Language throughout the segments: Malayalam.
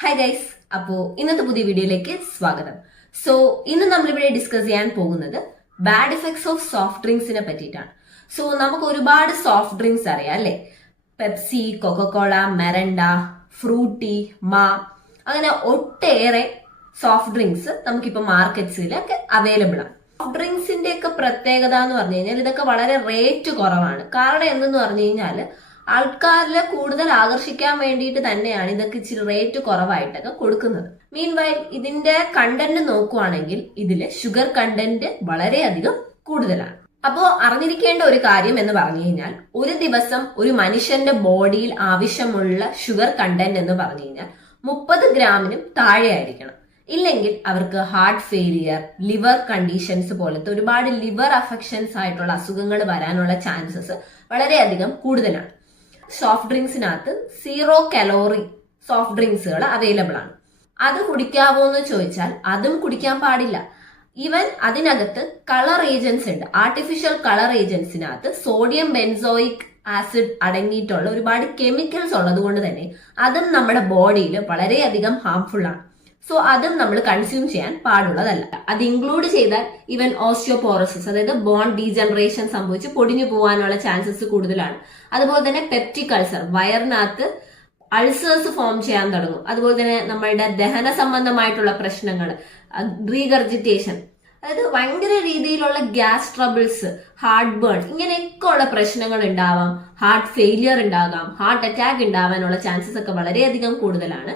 ഹായ് ഗൈസ്, അപ്പോ ഇന്നത്തെ പുതിയ വീഡിയോയിലേക്ക് സ്വാഗതം. സോ ഇന്ന് നമ്മളിവിടെ ഡിസ്കസ് ചെയ്യാൻ പോകുന്നത് ബാഡ് ഇഫക്ട്സ് ഓഫ് സോഫ്റ്റ് ഡ്രിങ്ക്സിനെ പറ്റിയിട്ടാണ്. സോ നമുക്ക് ഒരുപാട് സോഫ്റ്റ് ഡ്രിങ്ക്സ് അറിയാം അല്ലെ? പെപ്സി, കൊക്കക്കോള, മെറണ്ട, ഫ്രൂട്ടി, മാ, അങ്ങനെ ഒട്ടേറെ സോഫ്റ്റ് ഡ്രിങ്ക്സ് നമുക്കിപ്പോ മാർക്കറ്റ്സിലൊക്കെ അവൈലബിൾ ആണ്. സോഫ്റ്റ് ഡ്രിങ്ക്സിന്റെ ഒക്കെ പ്രത്യേകത എന്ന് പറഞ്ഞു കഴിഞ്ഞാൽ ഇതൊക്കെ വളരെ റേറ്റ് കുറവാണ്. കാരണം എന്തെന്ന് പറഞ്ഞു കഴിഞ്ഞാൽ ആൾക്കാരിലെ കൂടുതൽ ആകർഷിക്കാൻ വേണ്ടിയിട്ട് തന്നെയാണ് ഇതൊക്കെ ഇച്ചിരി റേറ്റ് കുറവായിട്ടൊക്കെ കൊടുക്കുന്നത്. മീൻ വൈൽ ഇതിന്റെ കണ്ടന്റ് നോക്കുവാണെങ്കിൽ ഇതില് ഷുഗർ കണ്ടന്റ് വളരെയധികം കൂടുതലാണ്. അപ്പോ അറിഞ്ഞിരിക്കേണ്ട ഒരു കാര്യം എന്ന് പറഞ്ഞു കഴിഞ്ഞാൽ ഒരു ദിവസം ഒരു മനുഷ്യന്റെ ബോഡിയിൽ ആവശ്യമുള്ള ഷുഗർ കണ്ടന്റ് എന്ന് പറഞ്ഞു കഴിഞ്ഞാൽ 30 ഗ്രാമിനും താഴെ ആയിരിക്കണം. ഇല്ലെങ്കിൽ അവർക്ക് ഹാർട്ട് ഫെയിലിയർ, ലിവർ കണ്ടീഷൻസ് പോലത്തെ ഒരുപാട് ലിവർ അഫക്ഷൻസ് ആയിട്ടുള്ള അസുഖങ്ങൾ വരാനുള്ള ചാൻസസ് വളരെയധികം കൂടുതലാണ്. സോഫ്റ്റ് ഡ്രിങ്ക്സിനകത്ത് 0 കലോറി സോഫ്റ്റ് ഡ്രിങ്ക്സുകൾ അവൈലബിൾ ആണ്. അത് കുടിക്കാവോ എന്ന് ചോദിച്ചാൽ അതും കുടിക്കാൻ പാടില്ല. ഈവൻ അതിനകത്ത് കളർ ഏജൻസ് ഉണ്ട്. ആർട്ടിഫിഷ്യൽ കളർ ഏജൻസിനകത്ത് സോഡിയം ബെൻസോയിക് ആസിഡ് അടങ്ങിയിട്ടുള്ള ഒരുപാട് കെമിക്കൽസ് ഉള്ളത് കൊണ്ട് തന്നെ അതും നമ്മുടെ ബോഡിയിൽ വളരെയധികം ഹാർംഫുൾ ആണ്. സോ അതും നമ്മൾ കൺസ്യൂം ചെയ്യാൻ പാടുള്ളതല്ല. അത് ഇൻക്ലൂഡ് ചെയ്താൽ ഈവൻ ഓസ്റ്റിയോപോറോസിസ്, അതായത് ബോൺ ഡീജനറേഷൻ സംഭവിച്ച് പൊടിഞ്ഞു പോകാനുള്ള ചാൻസസ് കൂടുതലാണ്. അതുപോലെ തന്നെ പെപ്റ്റിക് അൾസർ, വയറിനകത്ത് അൾസേഴ്സ് ഫോം ചെയ്യാൻ തുടങ്ങും. അതുപോലെ തന്നെ നമ്മളുടെ ദഹന സംബന്ധമായിട്ടുള്ള പ്രശ്നങ്ങൾ, റീഗർജിറ്റേഷൻ, അതായത് ഭയങ്കര രീതിയിലുള്ള ഗ്യാസ് ട്രബിൾസ്, ഹാർട്ട് ബേൺ, ഇങ്ങനെയൊക്കെ ഉള്ള പ്രശ്നങ്ങൾ ഉണ്ടാവാം. ഹാർട്ട് ഫെയിലിയർ ഉണ്ടാകാം, ഹാർട്ട് അറ്റാക്ക് ഉണ്ടാവാനുള്ള ചാൻസസ് ഒക്കെ വളരെയധികം കൂടുതലാണ്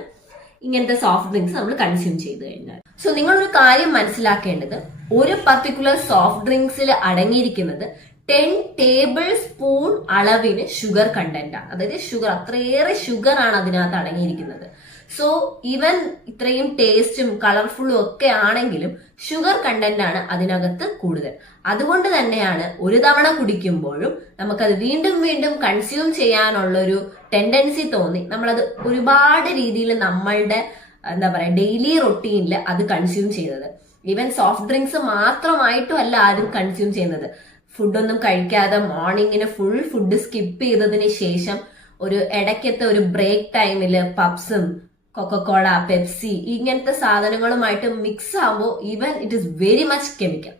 ഇങ്ങനത്തെ സോഫ്റ്റ് ഡ്രിങ്ക്സ് നമ്മൾ കൺസ്യൂം ചെയ്ത് കഴിഞ്ഞാൽ. സോ നിങ്ങളൊരു കാര്യം മനസ്സിലാക്കേണ്ടത്, ഒരു പർട്ടിക്കുലർ സോഫ്റ്റ് ഡ്രിങ്ക്സിൽ അടങ്ങിയിരിക്കുന്നത് 10 ടേബിൾ സ്പൂൺ അളവിന് ഷുഗർ കണ്ടന്റ് ആണ്. അതായത് ഷുഗർ, അത്രയേറെ ഷുഗർ ആണ് അതിനകത്ത് അടങ്ങിയിരിക്കുന്നത്. സോ ഈവൻ ഇത്രയും ടേസ്റ്റും കളർഫുള്ളും ഒക്കെ ആണെങ്കിലും ഷുഗർ കണ്ടന്റ് ആണ് അതിനകത്ത് കൂടുതൽ. അതുകൊണ്ട് തന്നെയാണ് ഒരു തവണ കുടിക്കുമ്പോഴും നമുക്കത് വീണ്ടും വീണ്ടും കൺസ്യൂം ചെയ്യാനുള്ളൊരു ടെൻഡൻസി തോന്നി നമ്മളത് ഒരുപാട് രീതിയിൽ നമ്മളുടെ ഡെയിലി റൊട്ടീനിൽ അത് കൺസ്യൂം ചെയ്യുന്നത്. ഈവൻ സോഫ്റ്റ് ഡ്രിങ്ക്സ് മാത്രമായിട്ടും അല്ല ആരും കൺസ്യൂം ചെയ്യുന്നത്. ഫുഡൊന്നും കഴിക്കാതെ മോർണിംഗിന് ഫുൾ ഫുഡ് സ്കിപ്പ് ചെയ്തതിന് ശേഷം ഒരു ഇടയ്ക്കത്തെ ഒരു ബ്രേക്ക് ടൈമില് പബ്സും കൊക്കക്കോള, പെപ്സി ഇങ്ങനത്തെ സാധനങ്ങളുമായിട്ട് മിക്സ് ആകുമ്പോൾ even it is very much chemical.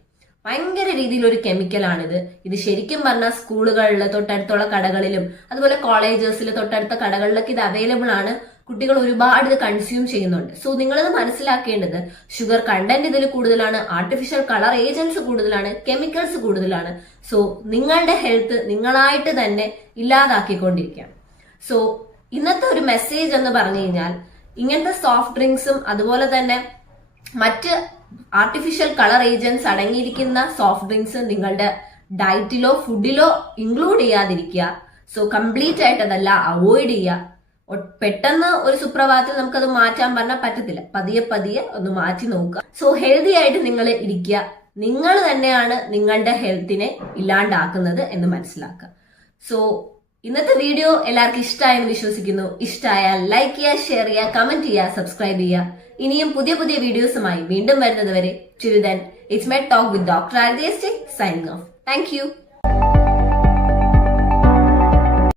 ഭയങ്കര രീതിയിലൊരു കെമിക്കലാണിത്. ഇത് ശരിക്കും പറഞ്ഞാൽ സ്കൂളുകളിൽ, തൊട്ടടുത്തുള്ള കടകളിലും അതുപോലെ കോളേജസിൽ, തൊട്ടടുത്ത കടകളിലൊക്കെ ഇത് അവൈലബിൾ ആണ്. കുട്ടികൾ ഒരുപാട് ഇത് കൺസ്യൂം ചെയ്യുന്നുണ്ട്. സോ നിങ്ങളിത് മനസ്സിലാക്കേണ്ടത്, ഷുഗർ കണ്ടന്റ് ഇതിൽ കൂടുതലാണ്, ആർട്ടിഫിഷ്യൽ കളർ ഏജൻസ് കൂടുതലാണ്, കെമിക്കൽസ് കൂടുതലാണ്. സോ നിങ്ങളുടെ ഹെൽത്ത് നിങ്ങളായിട്ട് തന്നെ ഇല്ലാതാക്കിക്കൊണ്ടിരിക്കുകയാണ്. സോ ഇന്നത്തെ ഒരു മെസ്സേജ് എന്ന് പറഞ്ഞു കഴിഞ്ഞാൽ, ഇങ്ങനത്തെ സോഫ്റ്റ് ഡ്രിങ്ക്സും അതുപോലെ തന്നെ മറ്റ് ആർട്ടിഫിഷ്യൽ കളർ ഏജൻസ് അടങ്ങിയിരിക്കുന്ന സോഫ്റ്റ് ഡ്രിങ്ക്സ് നിങ്ങളുടെ ഡയറ്റിലോ ഫുഡിലോ ഇൻക്ലൂഡ് ചെയ്യാതിരിക്കുക. സോ കംപ്ലീറ്റ് ആയിട്ട് അതല്ല അവോയ്ഡ് ചെയ്യുക. പെട്ടെന്ന് ഒരു സുപ്രഭാതത്തിൽ നമുക്കത് മാറ്റാൻ പറഞ്ഞാൽ പറ്റത്തില്ല. പതിയെ പതിയെ ഒന്ന് മാറ്റി നോക്കുക. സോ ഹെൽത്തി ആയിട്ട് നിങ്ങൾ ഇരിക്കുക. നിങ്ങൾ തന്നെയാണ് നിങ്ങളുടെ ഹെൽത്തിനെ ഇല്ലാണ്ടാക്കുന്നത് എന്ന് മനസ്സിലാക്കുക. സോ ഇന്നത്തെ വീഡിയോ എല്ലാവർക്കും ഇഷ്ടമായെന്ന് വിശ്വസിക്കുന്നു. ഇഷ്ടമായാൽ ലൈക്ക് ചെയ്യുക, ഷെയർ ചെയ്യുക, കമന്റ് ചെയ്യുക, സബ്സ്ക്രൈബ് ചെയ്യുക. ഇനിയും പുതിയ പുതിയ വീഡിയോസുമായി വീണ്ടും വരുന്നത് വരെ, till then, it's my talk with Dr. RJ signing off. Thank you.